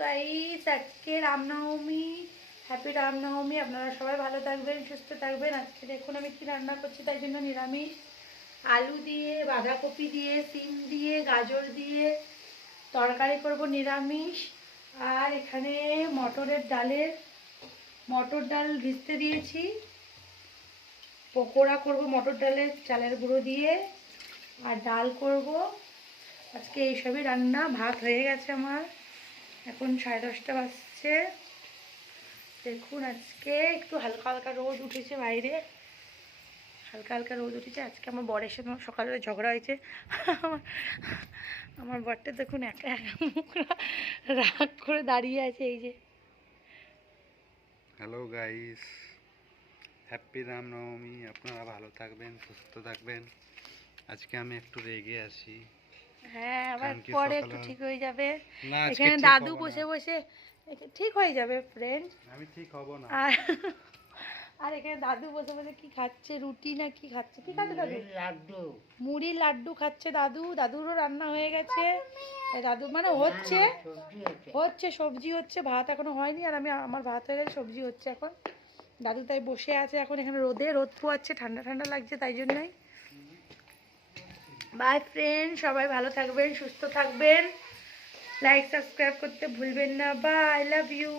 Guys, আজকে Ramnavami. Happy Ramnavami. আপনারা সবাই ভালো থাকবেন, সুস্থ থাকবেন। আজকে দেখুন আমি কি রান্না করছি, তাই জন্য নিরামিষ। আলু দিয়ে, বাঁধাকপি দিয়ে, সিম দিয়ে, গাজর দিয়ে তরকারি করব নিরামিষ। আর এখানে মটর ডাল ভিজতে দিয়েছি, পকোড়া করব মটর ডালের চালের গুঁড়ো দিয়ে, আর ডাল করব। আজকে এইসবই রান্না। ভাত হয়ে গেছে আমার, এখন 10:30 বাজছে। দেখুন আজকে একটু হালকা হালকা রোদ উঠেছে বাইরে, হালকা হালকা রোদ উঠেছে। আজকে আমার বরের সাথে আমার সকালে ঝগড়া হয়েছে। আমার বরটা দেখুন একা একা মুখ রাগ করে দাঁড়িয়ে আছে। এই যে হ্যালো গাইস, হ্যাপি রামনবমী। আপনারা ভালো থাকবেন, সুস্থ থাকবেন। আজকে আমি একটু রেগে আছি। হ্যাঁ, আবার কারণ কি পরে একটু সকালে ঠিক হয়ে যাবে। না, আজকে এখানে ঠিক দাদু হব না। বসে বসে ঠিক হয়ে যাবে ফ্রেন্ড। আমি ঠিক হব না। আর আর এখানে দাদু বসে বসে কি খাচ্ছে, রুটি না কি খাচ্ছে, কি খাচ্ছে দাদু? লাড্ডু। মুড়ির লাড্ডু খাচ্ছে দাদু। দাদুরও রান্না হয়ে গেছে। দাদু মানে হচ্ছে সবজি আছে। হচ্ছে সবজি হচ্ছে, ভাত এখনো হয়নি। আর আমার ভাত হয়ে গেছে, সবজি হচ্ছে এখন। দাদু তাই বসে আছে এখন এখানে রোদে, রোদ পোয়াচ্ছে, ঠান্ডা ঠান্ডা লাগছে, তাই জন্যই। বাই ফ্রেন্ড, সবাই ভালো থাকবেন, সুস্থ থাকবেন। লাইক সাবস্ক্রাইব করতে ভুলবেন না। Bye, love you.